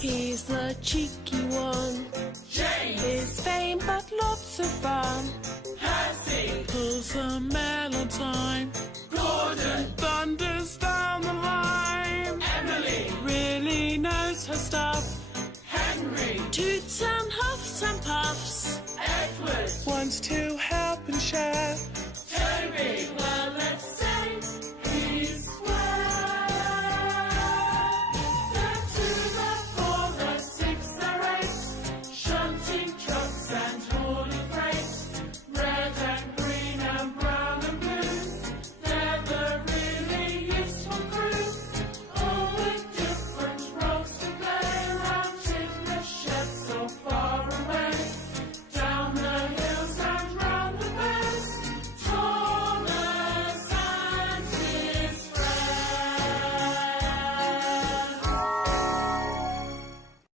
He's the cheeky one. James His fame but lots of fun. Percy Pulls a mail on time. Gordon Thunders down the line. Emily Really knows her stuff. Henry Toots and huffs and puffs. Edward Wants to help and share.